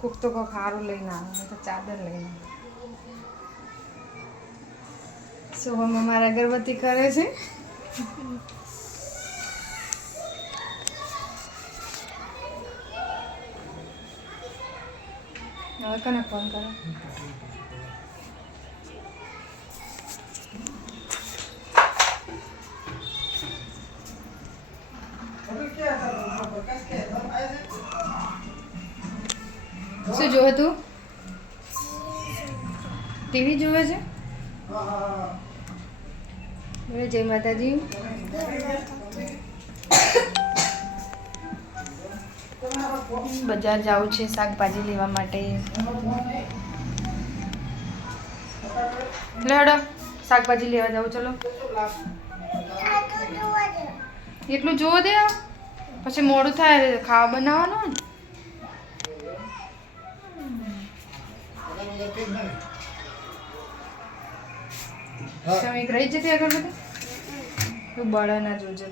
કોક તો કોક સારું લઈને આવે તો ચાદર લઈને શોભામાં મારા અગરબત્તી કરે છે. હવે કને ફોન કરો? શું જોવે તું? ટીવી જોવે છે? જય માતાજી. બજાર જવું છે શાકભાજી લેવા માટે. લેડો શાકભાજી લેવા જાવ. ચલો એટલું જોવો દે પછી મોડું થાય ખાવા બનાવવાનું. તમે એક રહી જતી અગરબત્તી તું બળા ના જોજે.